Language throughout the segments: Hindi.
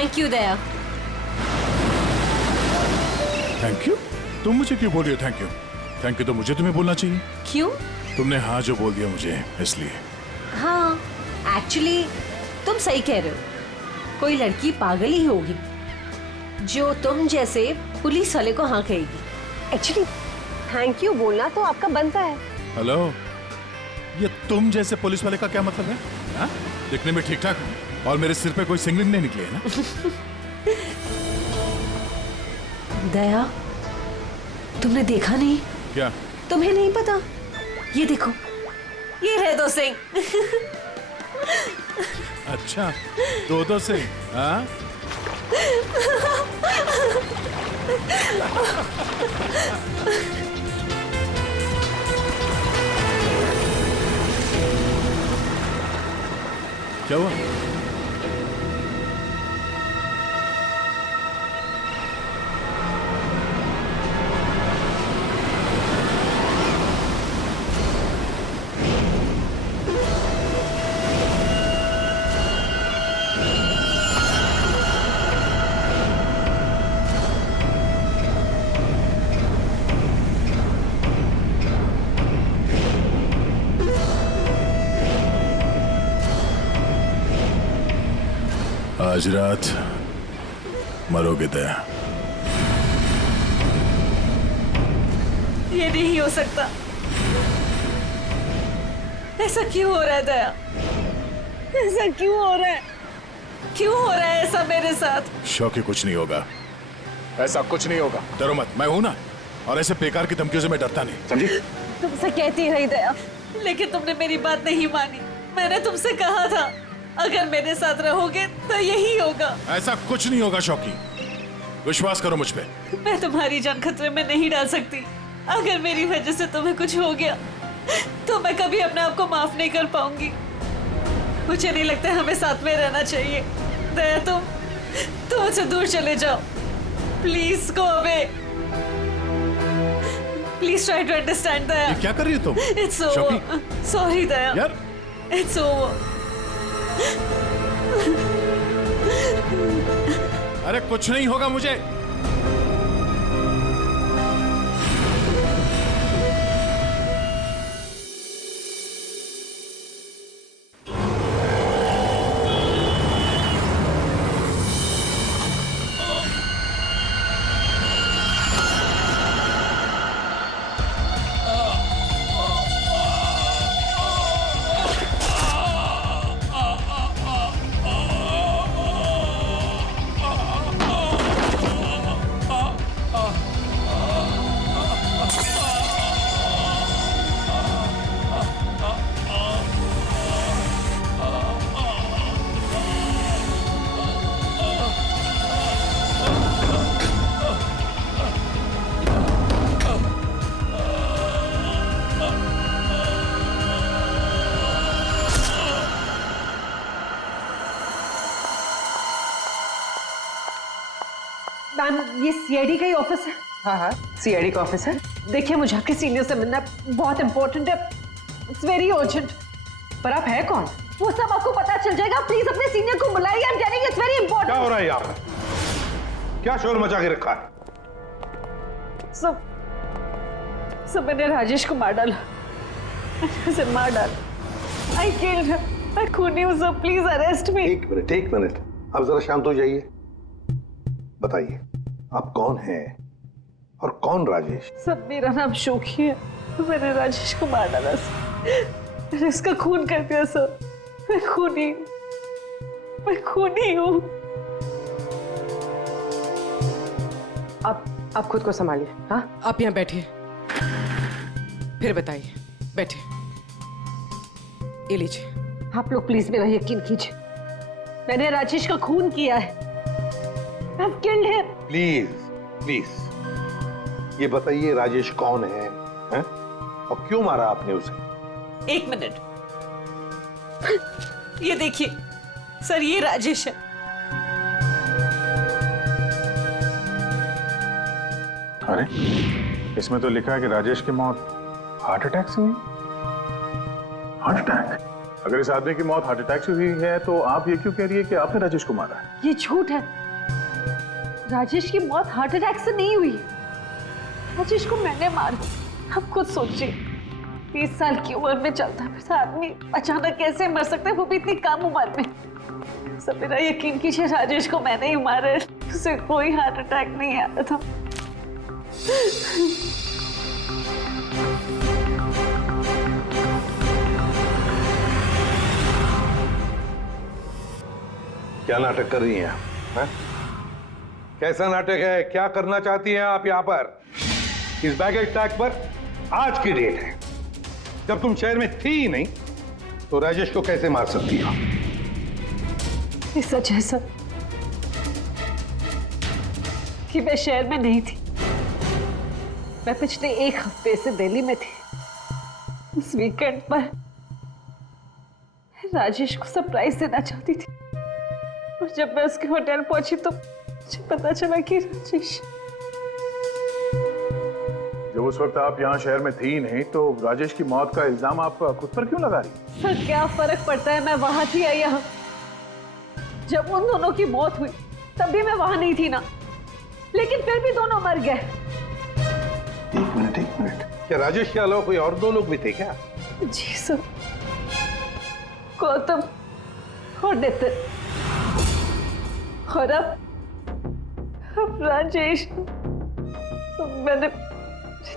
Thank you Daya. Thank you? तुम मुझे क्यों बोल रही हो थैंक यू? थैंक यू तो मुझे तुम्हें बोलना चाहिए। क्यों? तुमने हाँ जो बोल दिया मुझे इसलिए। हाँ, एक्चुअली तुम सही कह रहे हो। कोई लड़की पागल ही होगी जो तुम जैसे पुलिस वाले को हाँ कहेगी। एक्चुअली थैंक यू बोलना तो आपका बनता है। हेलो, ये तुम जैसे पुलिस वाले का क्या मतलब है? हाँ? दिखने में ठीक ठाक हूँ और मेरे सिर पे कोई सिंगलिंग नहीं निकली है ना? दया, तुमने देखा नहीं? क्या? तुम्हें नहीं पता? ये देखो, ये है 2 सिंह। अच्छा, दो से? हाँ? क्या हुआ? आज रात मरोगे दया। ये नहीं हो सकता। ऐसा क्यों हो रहा है दया? ऐसा क्यों हो रहा है? क्यों हो रहा है ऐसा मेरे साथ? शौकी, कुछ नहीं होगा, ऐसा कुछ नहीं होगा। डरो मत, मैं हूं ना। और ऐसे बेकार की धमकियों से मैं डरता नहीं, समझी? तुमसे कहती रही दया, लेकिन तुमने मेरी बात नहीं मानी। मैंने तुमसे कहा था अगर मेरे साथ रहोगे तो यही होगा। ऐसा कुछ नहीं होगा शौकी, विश्वास करो मुझ पे। मैं तुम्हारी जान खतरे में नहीं डाल सकती। अगर मेरी वजह से तुम्हें कुछ हो गया तो मैं कभी अपने आप को माफ नहीं कर पाऊंगी। मुझे नहीं लगता हमें साथ में रहना चाहिए। दया, तुम मुझसे दूर चले जाओ। Please go away. Please try to understand Daya. ये क्या कर रही हो तुम? It's over. सॉरी दया। यार, इट्स ओवर। अरे कुछ नहीं होगा मुझे। मैम, ये सीआईडी का ही ऑफिस है। हाँ हाँ, सीआईडी का ऑफिस है। देखिए, मुझे आपके सीनियर से मिलना बहुत इंपॉर्टेंट है। It's very urgent. पर आप है कौन? वो सब आपको पता चल जाएगा। प्लीज अपने सीनियर को बुलाइए। I am telling it's very क्या इंपॉर्टेंट। हो रहा है यहाँ पर? क्या शोर मचा के रखा है? सब मैंने राजेश को मार डाला। उसे मार डाला। I killed him. मैं खूनी हूँ सर, प्लीज अरेस्ट मी। एक मिनट, आप जरा शांत हो जाइए। बताइए, आप कौन हैं और कौन राजेश? सब, मेरा नाम शोकी है। मैंने राजेश को मार डाला सर। मैंने इसका खून कर दिया सर। मैं खूनी हूँ। आप खुद को संभालिए। हाँ, आप यहाँ बैठिए, फिर बताइए। बैठिए, ये लीजिए। आप लोग प्लीज मेरा यकीन कीजिए। मैंने राजेश का खून किया है। I've killed him. प्लीज, ये बताइए राजेश कौन है? और क्यों मारा आपने उसे? 1 मिनट। ये देखिए सर, ये राजेश है। अरे, इसमें तो लिखा है कि राजेश की मौत हार्ट अटैक से हुई। Heart attack? अगर इस आदमी की मौत हार्ट अटैक से हुई है तो आप ये क्यों कह रही है कि आपने राजेश को मारा है? ये झूठ है। राजेश की मौत हार्ट अटैक से नहीं हुई। राजेश को मैंने मारा। आप खुद सोचिए, 30 साल की उम्र में चलता फिरता आदमी अचानक कैसे मर सकता है, वो भी इतनी कम उम्र में। सब मेरा यकीन कीजिए, राजेश को मैंने ही मारा है। उसे कोई हार्ट अटैक नहीं आया था। क्या नाटक कर रही हैं आप? कैसा नाटक है? क्या करना चाहती हैं आप यहाँ पर? इस बैगेज टैग पर आज की डेट है। जब तुम शहर में थी ही नहीं तो राजेश को कैसे मार सकती हो? ये सच है सर कि मैं शहर में नहीं थी। मैं पिछले 1 हफ्ते से दिल्ली में थी। उस वीकेंड पर राजेश को सरप्राइज देना चाहती थी और जब मैं उसके होटल पहुंची तो मुझे पता चला कि राजेश। जब उस वक्त आप यहाँ शहर में थी नहीं तो राजेश की मौत का इल्जाम आप खुद पर क्यों लगा रही? सर क्या फर्क पड़ता है, मैं वहां थी या यहाँ। जब उन दोनों की मौत हुई तब भी मैं वहां नहीं थी ना, लेकिन फिर भी दोनों मर गए। एक मिनट, क्या राजेश के अलावा कोई और 2 लोग भी थे क्या? जी सर, गौतम और नितिन। और अब राजेश। तो मैंने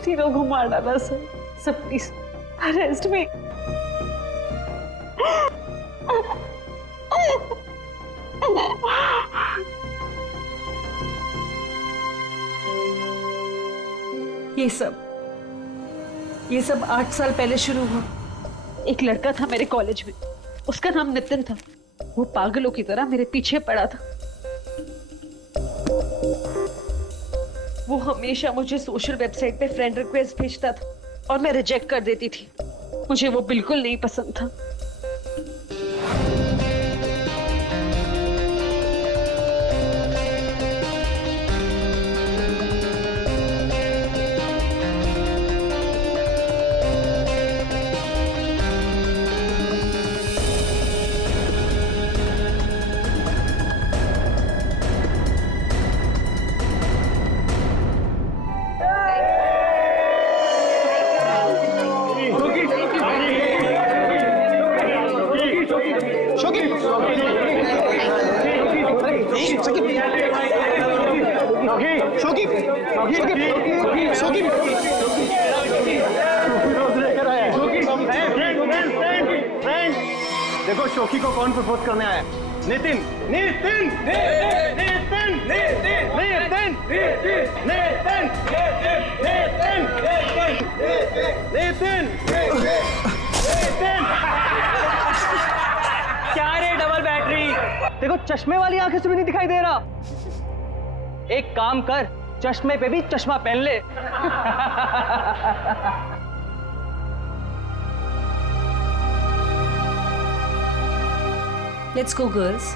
तीनों को मार डाला सर। सब प्लीज अरेस्ट मी। ये सब 8 साल पहले शुरू हुआ। एक लड़का था मेरे कॉलेज में, उसका नाम नितिन था। वो पागलों की तरह मेरे पीछे पड़ा था। वो हमेशा मुझे सोशल वेबसाइट पे फ्रेंड रिक्वेस्ट भेजता था और मैं रिजेक्ट कर देती थी। मुझे वो बिल्कुल नहीं पसंद था। देखो शोकी को कौन प्रपोज करने आया? नितिन। नितिन नितिन नितिन नितिन नितिन नितिन नितिन। क्या रे डबल बैटरी? देखो चश्मे वाली आंखें से भी नहीं दिखाई दे रहा। एक काम कर, चश्मे पे भी चश्मा पहन ले। Let's go, girls.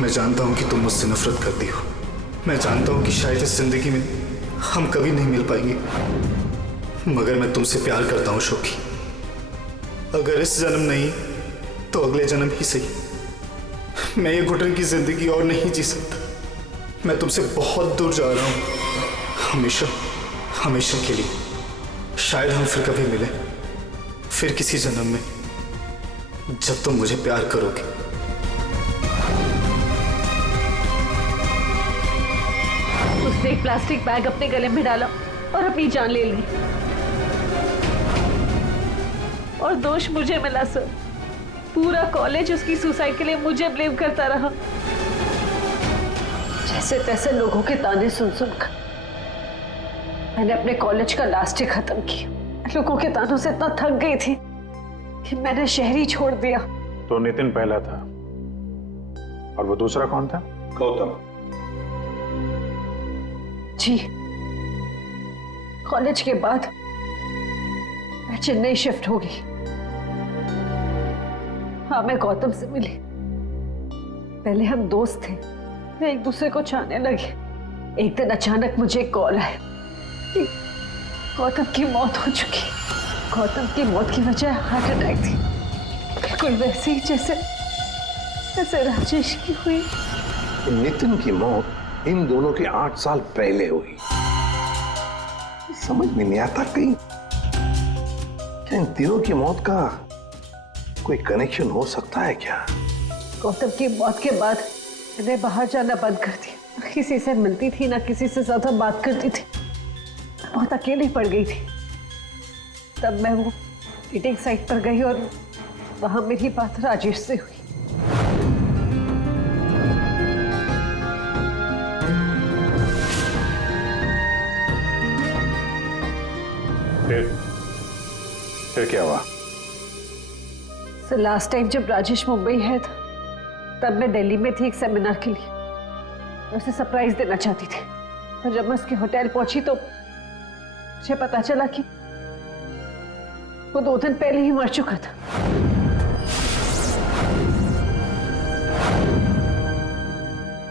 मैं जानता हूं कि तुम मुझसे नफरत करती हो। मैं जानता हूं कि शायद इस जिंदगी में हम कभी नहीं मिल पाएंगे, मगर मैं तुमसे प्यार करता हूं शोकी। अगर इस जन्म नहीं तो अगले जन्म ही सही। मैं ये घुटन की जिंदगी और नहीं जी सकता। मैं तुमसे बहुत दूर जा रहा हूं, हमेशा हमेशा के लिए। शायद हम फिर कभी मिले, फिर किसी जन्म में, जब तुम मुझे प्यार करोगे। उसने एक प्लास्टिक बैग अपने गले में डाला और अपनी जान ले ली। और दोष मुझे मिला सर। पूरा कॉलेज उसकी सुसाइड के लिए मुझे ब्लेम करता रहा। जैसे तैसे लोगों के ताने सुन सुनकर मैंने अपने कॉलेज का लास्ट ईयर खत्म किया। लोगों के तानों से इतना थक गई थी कि मैंने शहर ही छोड़ दिया। तो नितिन पहला था और वो दूसरा कौन था? गौतम। जी, कॉलेज के बाद मैं चेन्नई शिफ्ट हो गई। हाँ, मैं गौतम से मिली। पहले हम दोस्त थे, फिर एक दूसरे को चाहने लगे। एक दिन अचानक मुझे कॉल आया कि गौतम की मौत हो चुकी। गौतम की मौत की वजह हार्ट अटैक थी, बिल्कुल वैसे ही जैसे राजेश की हुई। नितिन की मौत इन दोनों की 8 साल पहले हुई। समझ में नहीं आता कहीं क्या इन तीनों की मौत का कोई कनेक्शन हो सकता है क्या? गौतम की मौत के बाद मैंने बाहर जाना बंद कर दिया। ना किसी से मिलती थी, ना किसी से ज्यादा बात करती थी। बहुत अकेली पड़ गई थी। तब मैं वो मीटिंग साइट पर गई और वहां मेरी बात राजेश से हुई। फिर क्या हुआ? सर लास्ट टाइम जब राजेश मुंबई है था, तब मैं दिल्ली में थी एक सेमिनार के लिए। मैं उसे सरप्राइज देना चाहती थी, पर जब मैं उसके होटल पहुंची तो मुझे पता चला कि वो 2 दिन पहले ही मर चुका था।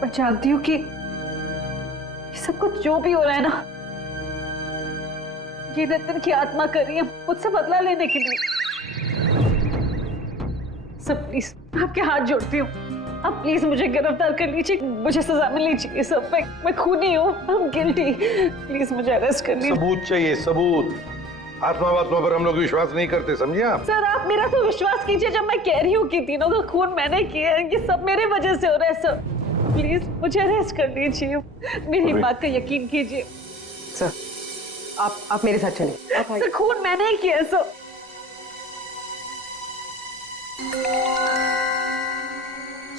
मैं जानती हूँ कि ये सब कुछ जो भी हो रहा है ना, ये नितिन की आत्मा कर रही है मुझसे बदला लेने के लिए। सब प्लीज आपके हाथ जोड़ती हूँ, आप प्लीज मुझे गिरफ्तार कर लीजिए, मुझे सजा मिलनी चाहिए। सब मैं खूनी हूँ, I'm guilty। प्लीज मुझे अरेस्ट कर लीजिए। सबूत चाहिए, सबूत। आत्मा पर हम लोग विश्वास नहीं करते, समझे आप? सर आप मेरा तो विश्वास कीजिए जब मैं कह रही हूँ कि तीनों का खून मैंने किया है। ये सब मेरे वजह से हो रहा है सर। प्लीज मुझे अरेस्ट कर लीजिए, मेरी बात का यकीन कीजिए। सर आप मेरे साथ चलिए। सर खून मैंने ही किया है सर।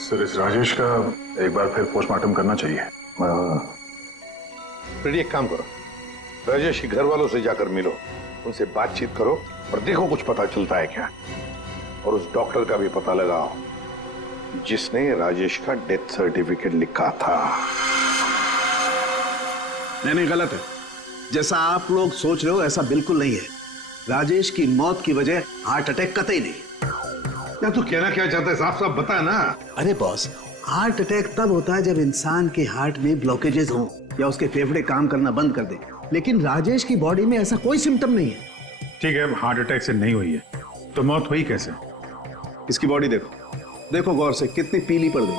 सर इस राजेश का एक बार फिर पोस्टमार्टम करना चाहिए। फिर एक काम करो, राजेश के घर वालों से जाकर मिलो, उनसे बातचीत करो और देखो कुछ पता चलता है क्या। और उस डॉक्टर का भी पता लगाओ जिसने राजेश का डेथ सर्टिफिकेट लिखा था। नहीं गलत है। जैसा आप लोग सोच रहे हो ऐसा बिल्कुल नहीं है। राजेश की मौत की वजह हार्ट अटैक कतई नहीं। या तू कहना क्या चाहता है? साफ साफ बता ना। अरे बॉस, हार्ट अटैक तब होता है जब इंसान के हार्ट में ब्लॉकेजेस हो या उसके फेफड़े काम करना बंद कर दे। लेकिन राजेश की बॉडी में ऐसा कोई सिम्टम नहीं है। ठीक है, हार्ट अटैक से नहीं हुई है तो मौत हुई कैसे? इसकी बॉडी देखो गौर से, कितनी पीली पड़ गई।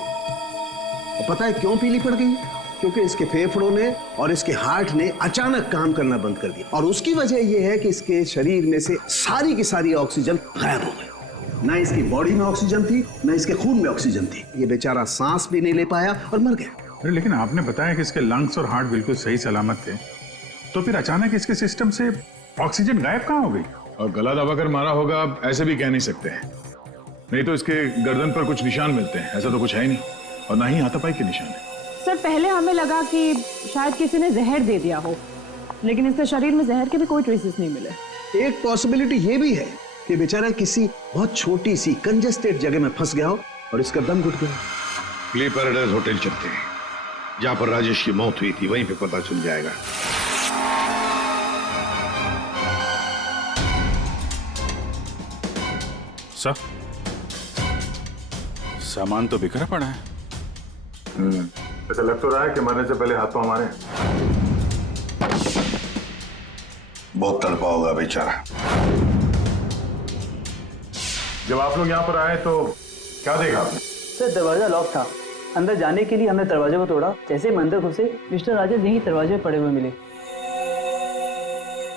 और पता है क्यों पीली पड़ गई? क्योंकि इसके फेफड़ों ने और इसके हार्ट ने अचानक काम करना बंद कर दिया। और उसकी वजह यह है कि इसके शरीर में से सारी की सारी ऑक्सीजन गायब हो गई। ना इसकी बॉडी में ऑक्सीजन थी, ना इसके खून में ऑक्सीजन थी। ये बेचारा सांस भी नहीं ले पाया और मर गया। अरे लेकिन आपने बताया कि इसके लंग्स और हार्ट बिल्कुल सही सलामत थे, तो फिर अचानक इसके सिस्टम से ऑक्सीजन गायब कहाँ हो गई? और गला दबाकर मारा होगा ऐसे भी कह नहीं सकते हैं। नहीं तो इसके गर्दन पर कुछ निशान मिलते हैं, ऐसा तो कुछ है ही नहीं, और ना ही हाथापाई के निशान है। सर पहले हमें लगा कि शायद किसी ने जहर दे दिया हो, लेकिन इसके शरीर में जहर के भी कोई ट्रेसेस नहीं मिले। एक पॉसिबिलिटी ये भी है कि बेचारा किसी बहुत छोटी सी कंजेस्टेड जगह में फंस गया हो और इसका दम घुट गया। प्ले पैराडाइज होटल चलते हैं, जहां पर राजेश की मौत हुई थी, वहीं पे पता चल जाएगा। सर सामान तो बिखरा पड़ा है। ऐसा लग तो रहा है कि मरने से पहले हाथ पांव मारे। बहुत तड़पा होगा बेचारा। जब आप लोग यहाँ पर आए तो क्या देखा आपने? सर दरवाजा लॉक था। अंदर जाने के लिए हमने दरवाजे को तोड़ा। जैसे ही अंदर घुसे, मिस्टर राजेश यहीं दरवाजे पर पड़े हुए मिले।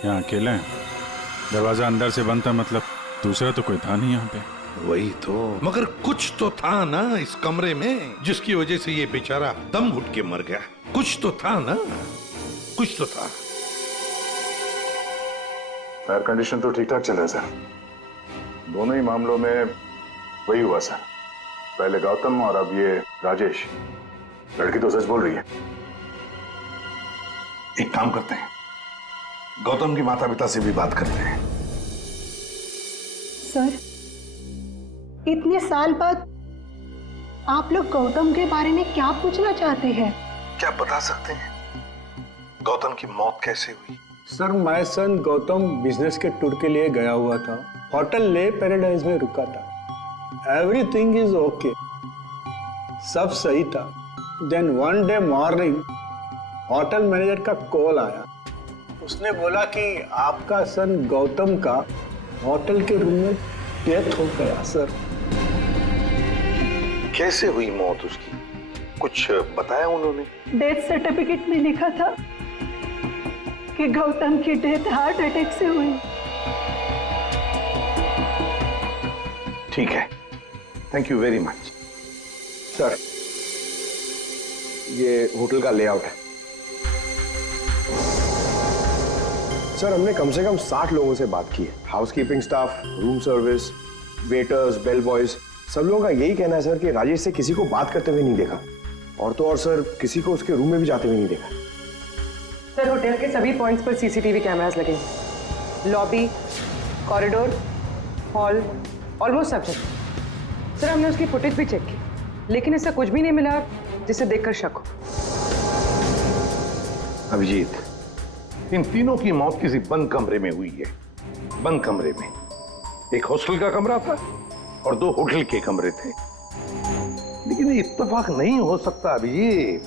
यहाँ अकेले हैं, दरवाजा अंदर से बंद था, मतलब दूसरा तो कोई था नहीं यहाँ पे। वही तो, मगर कुछ तो था ना इस कमरे में जिसकी वजह से ये बेचारा दम घुट के मर गया। कुछ तो था ना, कुछ तो था। फायर कंडीशन तो ठीक ठाक चल रहा है सर। दोनों ही मामलों में वही हुआ सर, पहले गौतम और अब ये राजेश। लड़की तो सच बोल रही है। एक काम करते हैं, गौतम के माता पिता से भी बात करते हैं। सर इतने साल बाद आप लोग गौतम के बारे में क्या पूछना चाहते हैं? क्या बता सकते हैं गौतम की मौत कैसे हुई? Sir my son Gautam business के टूर के लिए गया हुआ था, होटल ले पैराडाइज में रुका था। एवरीथिंग इज ओके, सब सही था। Then one day morning hotel manager का कॉल आया। उसने बोला कि आपका सन गौतम का होटल के रूम में डेथ हो गया सर। कैसे हुई मौत उसकी? कुछ बताया उन्होंने? डेथ सर्टिफिकेट में लिखा था कि गौतम की डेथ हार्ट अटैक से हुई। ठीक है, thank you very much. Sir, ये होटल का लेआउट है। सर, हमने कम से कम 60 लोगों से बात की है। Housekeeping staff, room service, waiters, bell boys, सब लोगों का यही कहना है सर कि राजेश से किसी को बात करते हुए नहीं देखा, और तो और सर किसी को उसके रूम में भी जाते हुए नहीं देखा। सर होटल के सभी पॉइंट्स पर सीसीटीवी कैमरास लगे हैं। लॉबी, कॉरिडोर, हॉल, ऑलमोस्ट सब जगह। सर हमने उसकी फुटेज भी चेक की, लेकिन ऐसा कुछ भी नहीं मिला जिसे देखकर शक हो। अभिजीत, इन तीनों की मौत किसी बंद कमरे में हुई है। बंद कमरे में एक हॉस्टल का कमरा था और 2 होटल के कमरे थे। लेकिन ये इत्तेफाक नहीं हो सकता अभिजीत।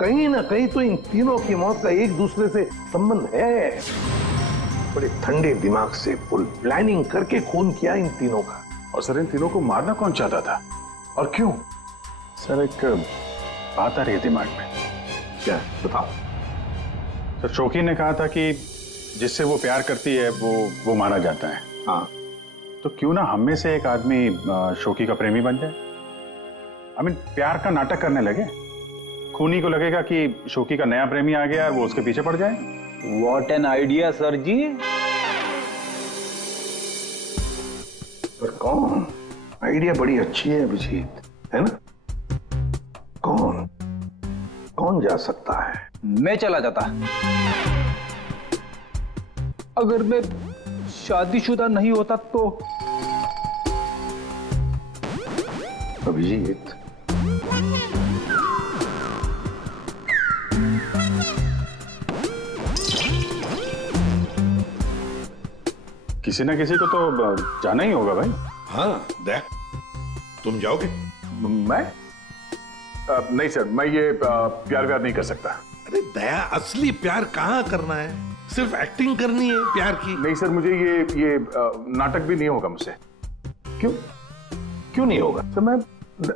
कहीं ना कहीं तो इन तीनों की मौत का एक दूसरे से संबंध है। बड़े ठंडे दिमाग से फुल प्लानिंग करके खून किया इन तीनों का। और सर इन तीनों को मारना कौन चाहता था और क्यों? सर एक बात आ रही है दिमाग में। क्या? बताओ। सर शोकी ने कहा था कि जिससे वो प्यार करती है वो मारा जाता है। हाँ, तो क्यों ना हम में से एक आदमी शोकी का प्रेमी बन जाए। आई मीन प्यार का नाटक करने लगे। खूनी को लगेगा कि शोकी का नया प्रेमी आ गया और वो उसके पीछे पड़ जाए। व्हाट एन आइडिया सर जी। पर कौन? आइडिया बड़ी अच्छी है अभिजीत, है ना? कौन जा सकता है? मैं चला जाता। अगर मैं शादीशुदा नहीं होता तो। अभिजीत, किसी ना किसी को तो जाना ही होगा भाई। हाँ दया, तुम जाओगे? मैं नहीं सर, मैं ये प्यार व्यार नहीं कर सकता। अरे दया, असली प्यार कहाँ करना है? सिर्फ एक्टिंग करनी है प्यार की। नहीं सर, मुझे ये नाटक भी नहीं होगा मुझसे। क्यों नहीं होगा? सर मैं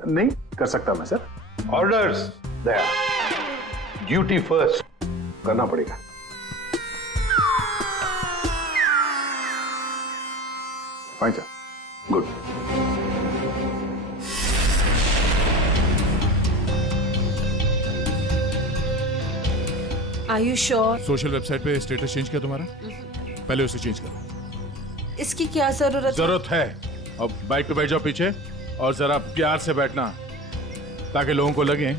नहीं कर सकता मैं सर। ऑर्डर्स दया, ड्यूटी फर्स्ट करना पड़ेगा। Fine sir, good. Are you sure? Social website पे स्टेटस चेंज किया तुम्हारा? पहले उसे चेंज करो। इसकी क्या जरूरत है? अब बाइक पे बैठ जाओ पीछे और जरा प्यार से बैठना, ताकि लोगों को लगे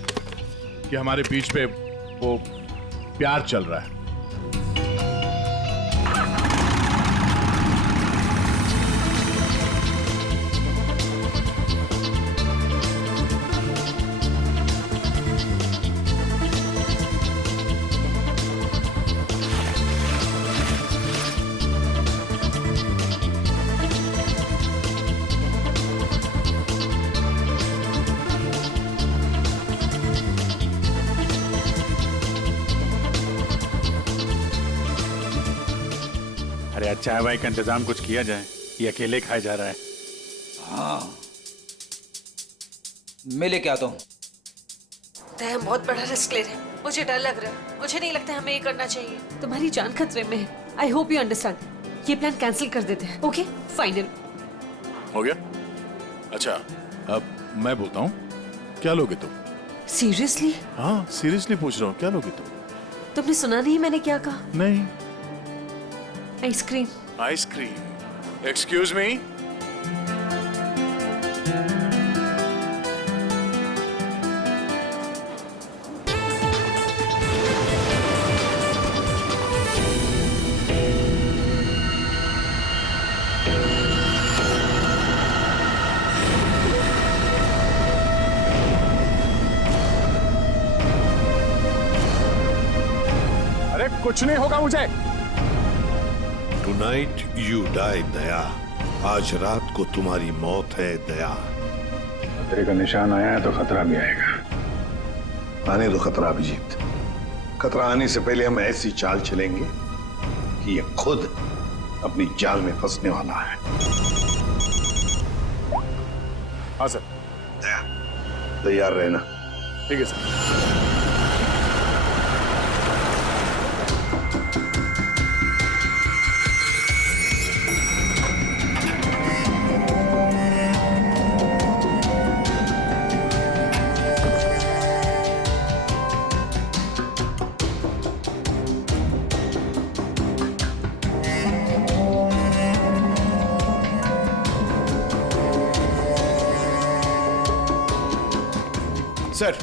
कि हमारे बीच पे वो प्यार चल रहा है। अरे चाय वाय का इंतजाम कुछ किया जाए, ये अकेले खाया जा रहा है। हाँ, मैं लेके आता हूँ। हम बहुत बड़ा रिस्क ले रहे हैं। मुझे डर लग रहा है। मुझे नहीं लगता हमें ये करना चाहिए। तुम्हारी जान खतरे में है। I hope you understand. ये प्लान कैंसिल कर देते हैं। ओके, फाइनल हो गया? अच्छा, अब मैं बोलता हूँ, क्या लोगे तुम? सीरियसली? हाँ सीरियसली पूछ रहा हूँ, क्या लोगे तुम? तुमने सुना नहीं मैंने क्या कहा? नहीं। आइसक्रीम। आइसक्रीम? Excuse me? अरे कुछ नहीं होगा मुझे। टुनाइट यू डाई दया। आज रात को तुम्हारी मौत है दया। खतरे का निशान आया है तो खतरा भी आएगा। आने दो खतरा अभिजीत, खतरा आने से पहले हम ऐसी चाल चलेंगे कि ये खुद अपनी जाल में फंसने वाला है। हाँ सर। तैयार रहना। ठीक है सर। सर,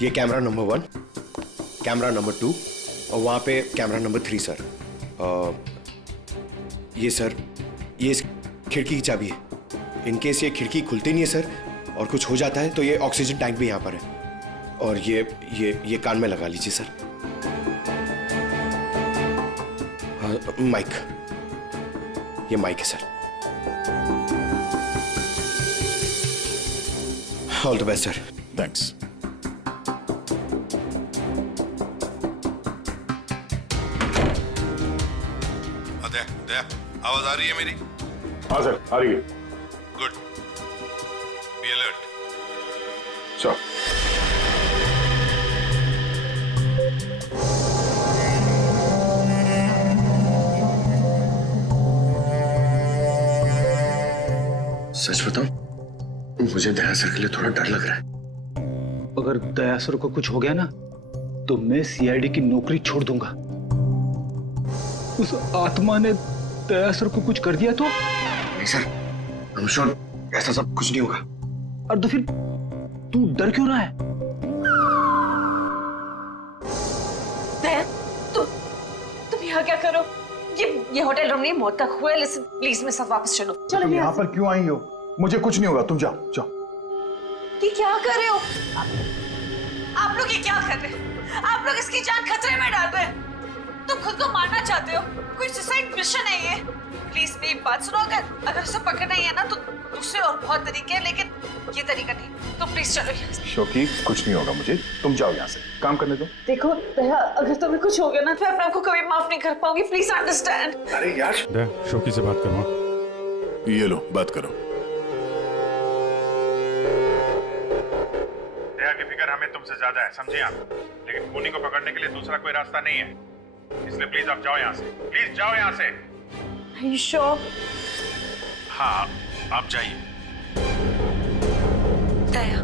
ये कैमरा नंबर 1, कैमरा नंबर 2 और वहां पे कैमरा नंबर 3 सर। ये सर, ये इस खिड़की की चाबी है। इन केस ये खिड़की खुलती नहीं है सर और कुछ हो जाता है तो ये ऑक्सीजन टैंक भी यहाँ पर है। और ये कान में लगा लीजिए सर। माइक, ये माइक है sir. All the best sir. Thanks. Daya, आवाज आ रही है मेरी? हाँ सर, आ रही है। गुड। Be alert. सर। सच बताऊं, मुझे दया सर के लिए थोड़ा डर लग रहा है। अगर दया सर को कुछ हो गया ना तो मैं सीआईडी की नौकरी छोड़ दूंगा। उस आत्मा ने दया सर को कुछ कर दिया तो? नहीं सर, I'm sure ऐसा सब कुछ नहीं होगा। और तो फिर तू डर क्यों रहा है? दया, तुम यहाँ क्या करो? ये होटल रूम नहीं, मौत का कुआं है। लिसन प्लीज, मेरे साथ वापस चलो। तुम यहाँ पर क्यों आई हो? मुझे कुछ नहीं होगा, तुम जाओ जाओ। ये क्या कर रहे हो आप लोग? ये क्या कर रहे हो आप लोग? इसकी जान खतरे में डाल रहे हैं। तुम खुद को मारना चाहते हो? कोई सुसाइड मिशन है ये? प्लीज मेरी बात सुनो। अगर उसे पकड़ना ही है ना तो दूसरे और बहुत तरीके हैं, लेकिन ये तरीका नहीं। तो प्लीज चलो यहाँ से। शोकी, कुछ नहीं होगा मुझे, तुम जाओ यहाँ से, काम करने दो। देखो दया, अगर तुम्हें कुछ हो गया ना तो मैं अपने आप को कभी माफ नहीं कर पाऊंगी। Please understand. अरे यार, शोकी से बात करो। ये लो, बात करो। दया की फिक्र हमें तुमसे ज्यादा है, समझे आप? लेकिन खूनी को पकड़ने के लिए दूसरा कोई रास्ता नहीं है, इसलिए प्लीज आप जाओ यहाँ से। प्लीज जाओ यहाँ से। Are you sure? हाँ, आप जाइए। दया,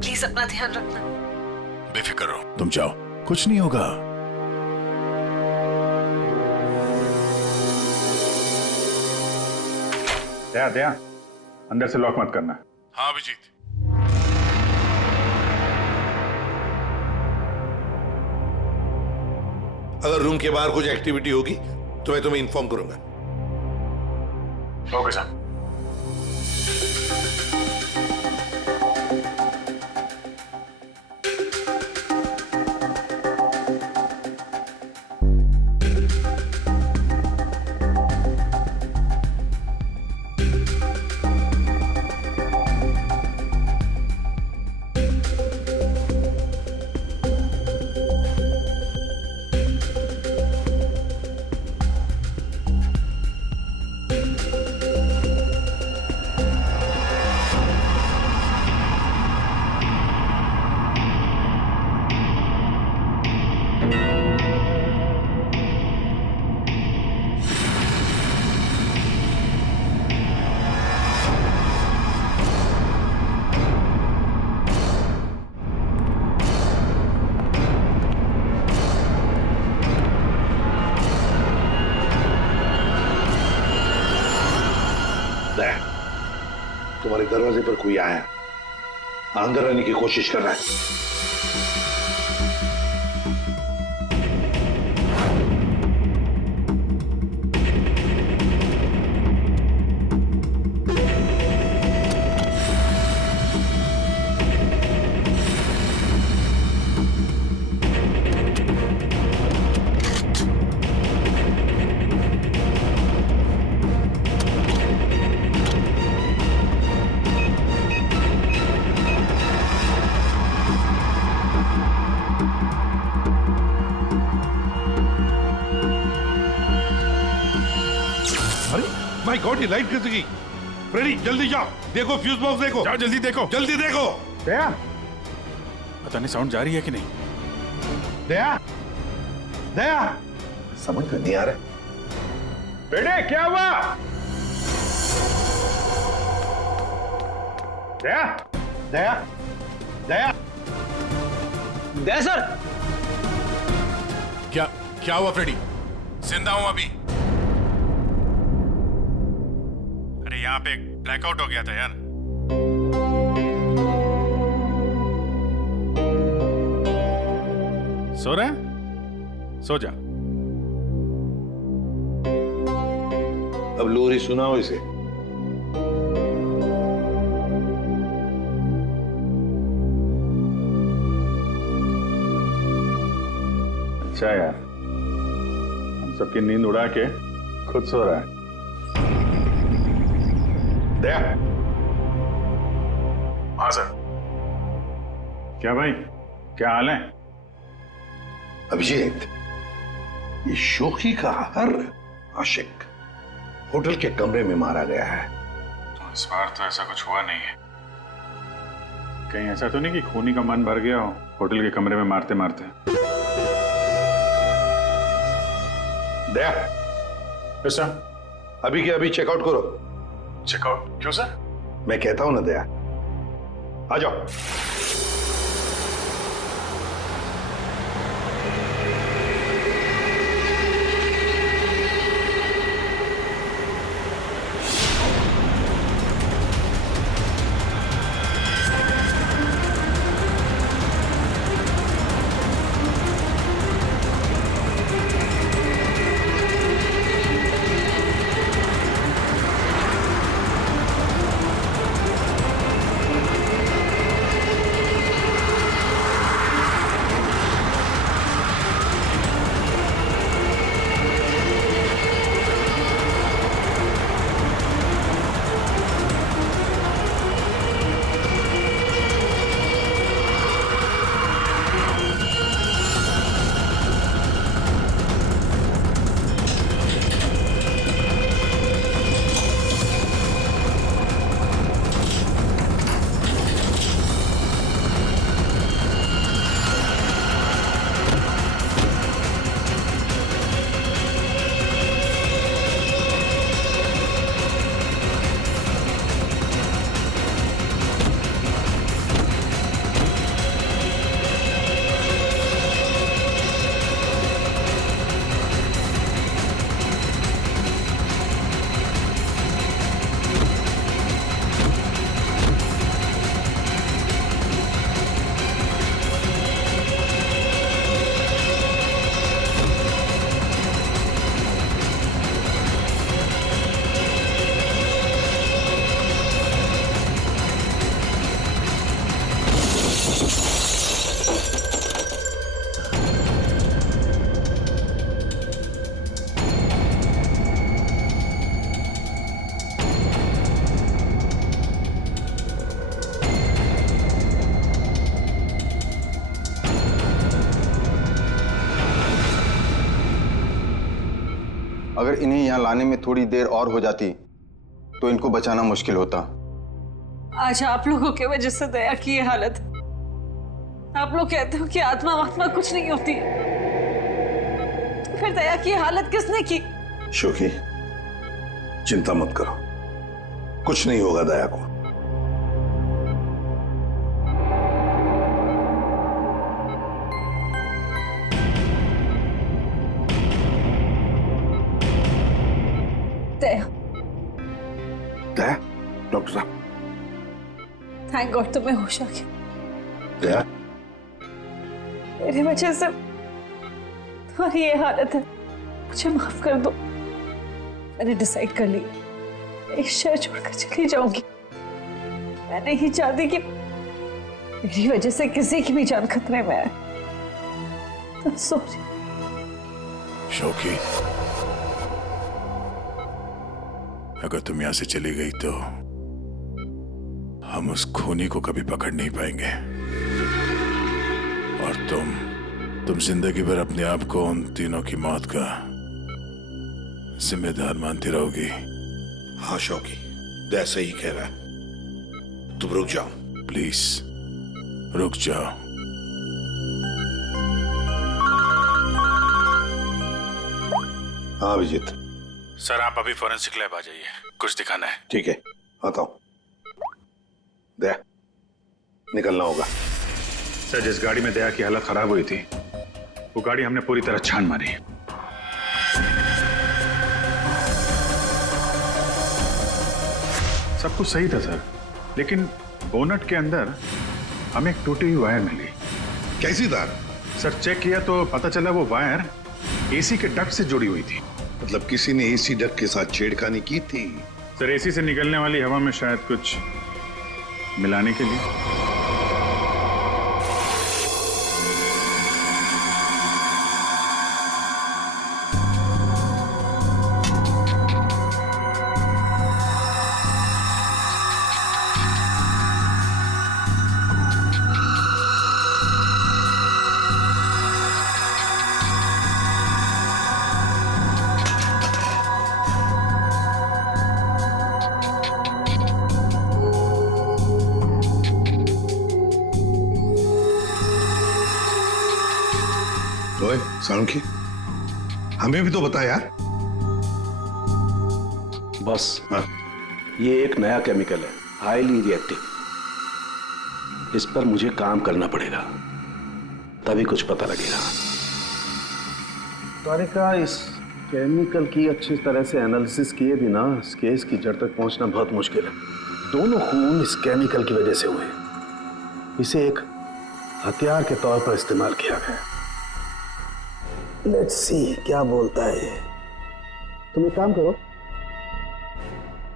प्लीज अपना ध्यान रखना। बेफिक्र रहो, तुम जाओ, कुछ नहीं होगा। दया, अंदर से लॉक मत करना। हाँ अभिजीत। अगर रूम के बाहर कुछ एक्टिविटी होगी तो मैं तुम्हें इन्फॉर्म करूंगा। Okay sir. तुम्हारे दरवाजे पर कोई आया, अंदर आने की कोशिश कर रहा है। माय गॉड, ये लाइट कैसे गई? फ्रेडी जल्दी जाओ, देखो फ्यूज बॉक्स देखो। जाओ जल्दी देखो। जल्दी देखो। दया, पता नहीं साउंड जा रही है कि नहीं। दया, दया, समझ में नहीं आ रहा। बेटे क्या हुआ? दया, दया, दया, दया सर। क्या हुआ फ्रेडी? जिंदा हूं अभी। अरे यहाँ पे ब्लैकआउट हो गया था यार। सो रहा है? सो जा। अब लोरी सुनाओ इसे। अच्छा यार, हम सबकी नींद उड़ा के खुद सो रहा है। दया। हाँ सर। क्या भाई, क्या हाल है? अभिजीत, ये शोखी का हर आशिक होटल के कमरे में मारा गया है। तो इस बार तो ऐसा कुछ हुआ नहीं है। कहीं ऐसा तो नहीं कि खूनी का मन भर गया हो होटल के कमरे में मारते मारते? दया, सर, अभी के अभी चेकआउट करो। चेकआउट? क्यों सर? मैं कहता हूं ना दया, आ जाओ। अगर इन्हें यहाँ लाने में थोड़ी देर और हो जाती तो इनको बचाना मुश्किल होता। आज आप लोगों की वजह से दया की ये हालत। आप लोग कहते हो कि आत्मा वात्मा कुछ नहीं होती, तो फिर दया की हालत किसने की? शोखी, चिंता मत करो, कुछ नहीं होगा दया को। दया, दया, डॉक्टर साहब। थैंक गॉड तुम्हें होश आ गया। दया, मेरी वजह से तुम्हारी ये हालत है, मुझे माफ कर दो। मैंने डिसाइड कर लिया, इस शहर छोड़कर चली जाऊंगी। मैं नहीं चाहती कि मेरी वजह से किसी की भी जान खतरे में आए। तुम सोच। शौकी, अगर तुम यहां से चली गई तो हम उस खूनी को कभी पकड़ नहीं पाएंगे, और तुम जिंदगी भर अपने आप को उन तीनों की मौत का जिम्मेदार मानती रहोगी। हाँ शौकी, दया सही कह रहा है। तुम रुक जाओ प्लीज, रुक जाओ। हाँ अभिजीत। सर आप अभी फॉरेंसिक लैब आ जाइए, कुछ दिखाना है। ठीक है, आता हूं। दया, निकलना होगा। सर जिस गाड़ी में दया की हालत खराब हुई थी, वो गाड़ी हमने पूरी तरह छान मारी। सब कुछ सही था सर, लेकिन बोनट के अंदर हमें एक टूटी हुई वायर मिली। कैसी तार? सर चेक किया तो पता चला वो वायर एसी के डक्ट से जुड़ी हुई थी। मतलब किसी ने एसी डक्ट के साथ छेड़खानी की थी? सर एसी से निकलने वाली हवा में शायद कुछ मिलाने के लिए। ओए सालुंखी, हमें भी तो बता यार। बस ये एक नया केमिकल है, हाईली रिएक्टिव। इस पर मुझे काम करना पड़ेगा, तभी कुछ पता लगेगा। तारिका, इस केमिकल की अच्छी तरह से एनालिसिस किए बिना इस केस की जड़ तक पहुंचना बहुत मुश्किल है। दोनों खून इस केमिकल की वजह से हुए। इसे एक हथियार के तौर पर इस्तेमाल किया गया। लेट्स सी क्या बोलता है ये। तुम एक काम करो,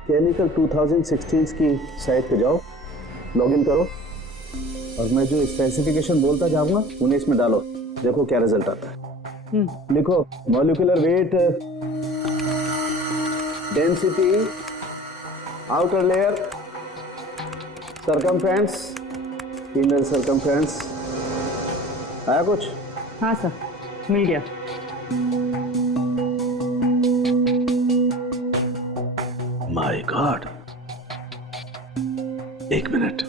केमिकल 2016 की साइट पे जाओ, लॉगिन करो और मैं जो स्पेसिफिकेशन बोलता जाऊंगा उन्हें इसमें डालो, देखो क्या रिजल्ट आता है। लिखो molecular weight, density, outer layer, circumference, inner circumference. आया कुछ? हाँ सर, मिल गया। माय गॉड, एक मिनट।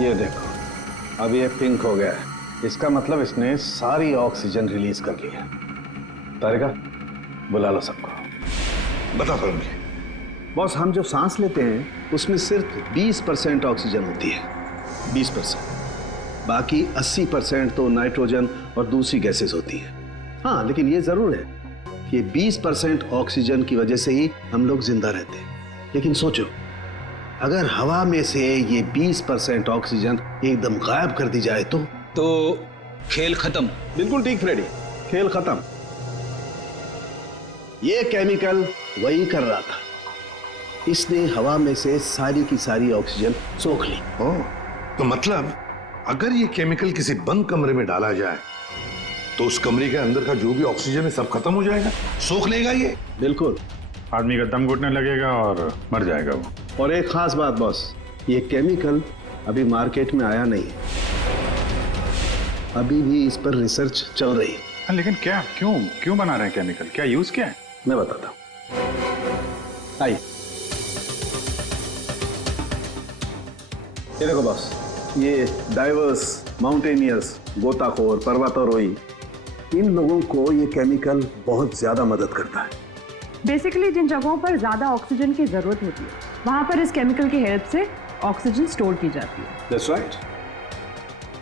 ये देखो, अब ये पिंक हो गया है। इसका मतलब इसने सारी ऑक्सीजन रिलीज कर ली है। तारिका, बुला लो सबको। बता करूंगी। बॉस, हम जो सांस लेते हैं उसमें सिर्फ 20% ऑक्सीजन होती है, 20%। बाकी 80% तो नाइट्रोजन और दूसरी गैसेस होती है। हाँ, लेकिन ये जरूर है कि 20% ऑक्सीजन की वजह से ही हम लोग जिंदा रहते हैं। लेकिन सोचो, अगर हवा में से ये 20% ऑक्सीजन एकदम गायब कर दी जाए तो खेल खत्म। बिल्कुल ठीक फ्रेडी, खेल खत्म। ये केमिकल वही कर रहा था। इसने हवा में से सारी की सारी ऑक्सीजन सोख ली। तो मतलब अगर ये केमिकल किसी बंद कमरे में डाला जाए तो उस कमरे के अंदर का जो भी ऑक्सीजन है सब खत्म हो जाएगा, सोख लेगा ये। बिल्कुल, आदमी का दम घुटने लगेगा और मर जाएगा वो। और एक खास बात बॉस, ये केमिकल अभी मार्केट में आया नहीं है, अभी भी इस पर रिसर्च चल रही है। हाँ, लेकिन क्या, क्यों बना रहे हैं केमिकल? क्या यूज क्या है? मैं बताता हूं। आइए, ये देखो बॉस, ये डाइवर्स, माउंटेनियर्स, गोताखोर, पर्वतारोही, इन लोगों को ये केमिकल बहुत ज्यादा मदद करता है। बेसिकली जिन जगहों पर ज्यादा ऑक्सीजन की जरूरत होती है वहां पर इस केमिकल की हेल्प से ऑक्सीजन स्टोर की जाती है। That's right.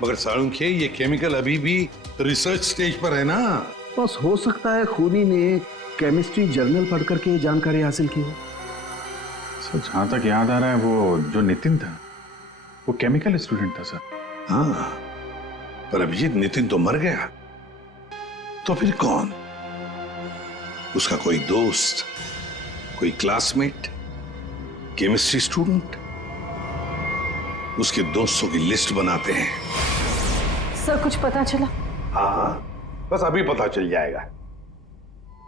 मगर सालुंखे, ये केमिकल अभी भी रिसर्च स्टेज पर है ना। बस हो सकता है खूनी ने केमिस्ट्री जर्नल पढ़ करके ये जानकारी हासिल की हो। सर जहां तक याद आ रहा है वो जो नितिन था वो केमिकल स्टूडेंट था सर। हाँ, पर अभिजीत, नितिन तो मर गया, तो फिर कौन? उसका कोई दोस्त, कोई क्लासमेट, केमिस्ट्री स्टूडेंट? उसके दोस्तों की लिस्ट बनाते हैं। सर कुछ पता चला? हाँ, बस अभी पता चल जाएगा।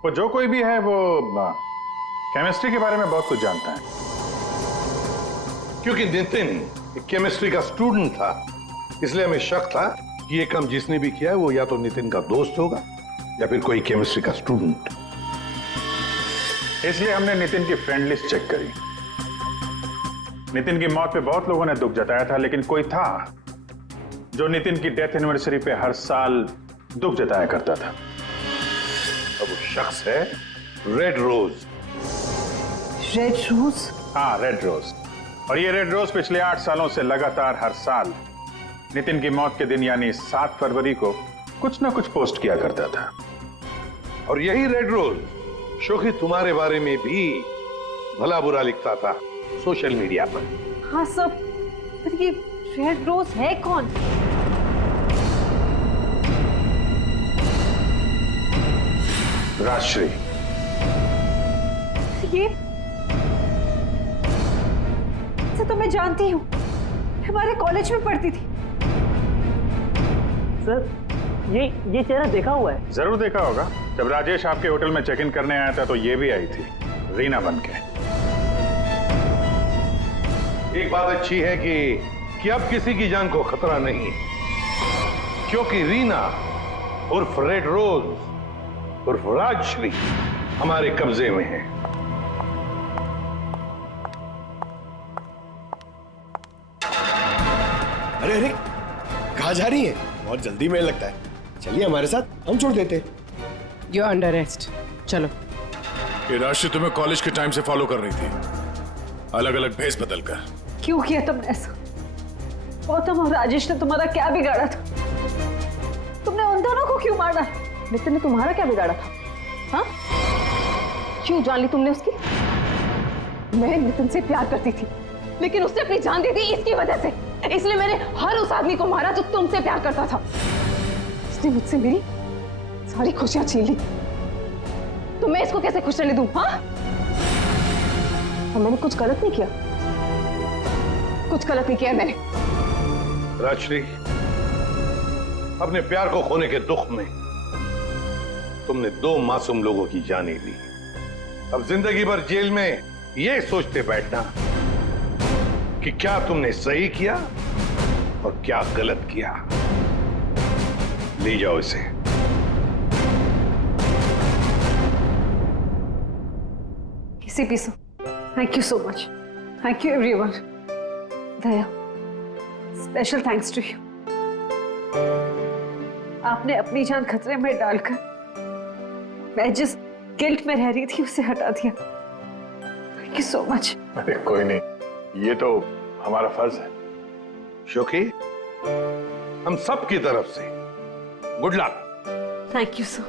वो जो कोई भी है वो केमिस्ट्री के बारे में बहुत कुछ जानता है। क्योंकि नितिन केमिस्ट्री का स्टूडेंट था, इसलिए हमें शक था कि ये काम जिसने भी किया है वो या तो नितिन का दोस्त होगा या फिर कोई केमिस्ट्री का स्टूडेंट। इसलिए हमने नितिन की फ्रेंड लिस्ट चेक करी। नितिन की मौत पे बहुत लोगों ने दुख जताया था, लेकिन कोई था जो नितिन की डेथ एनिवर्सरी पे हर साल दुख जताया करता था। अब वो शख्स है रेड रोज। Red rose? हाँ, रेड रोज। और ये रेड रोज पिछले 8 सालों से लगातार हर साल नितिन की मौत के दिन यानी 7 फरवरी को कुछ ना कुछ पोस्ट किया करता था। और यही रेड रोज शोखी तुम्हारे बारे में भी भला बुरा लिखता था सोशल मीडिया पर। हाँ सब, पर ये रेड रोज है कौन? राजश्री। ये तो मैं जानती हूँ, हमारे कॉलेज में पढ़ती थी। सर ये चेहरा देखा हुआ है। जरूर देखा होगा। जब राजेश आपके होटल में चेक इन करने आया था तो ये भी आई थी, रीना बनके। एक बात अच्छी है कि अब किसी की जान को खतरा नहीं, क्योंकि रीना उर्फ रेड रोज उर्फ राजश्री हमारे कब्जे में है। अरे अरे, कहाँ जा रही है? बहुत जल्दी में लगता है। चलिए हमारे साथ, हम छोड़ देते। You're under arrest. चलो। ये राशि तुम्हें कॉलेज के टाइम से फॉलो कर रही थी, अलग अलग भेस बदल कर। क्यों किया तुमने ऐसा? गौतम और राजेश ने तुम्हारा क्या बिगाड़ा था? तुमने उन दोनों को क्यों मारा? नितिन ने तुम्हारा क्या बिगाड़ा था? हाँ? क्यों जान ली तुमने उसकी? मैं नितिन से प्यार करती थी, लेकिन उसने अपनी जान दे दी इसकी वजह से। इसलिए मैंने हर उस आदमी को मारा जो तुमसे प्यार करता था। उसने मुझसे मेरी सारी खुशियां छीन ली, तो मैं इसको कैसे खुश रहने दूं? हाँ? और मैंने कुछ गलत नहीं किया, कुछ गलत नहीं किया मैंने। राजश्री, अपने प्यार को खोने के दुख में तुमने 2 मासूम लोगों की जानें ली। अब जिंदगी भर जेल में ये सोचते बैठना कि क्या तुमने सही किया और क्या गलत किया। ले जाओ इसे। इसी पीसो। Thank you so much. Thank you everyone. Daya, special thanks to you. आपने अपनी जान खतरे में डालकर मैं जिस गिल्ट में रह रही थी उसे हटा दिया। Thank you so much. अरे कोई नहीं, ये तो हमारा फर्ज है। शोकी, हम सब की तरफ से good luck. Thank you so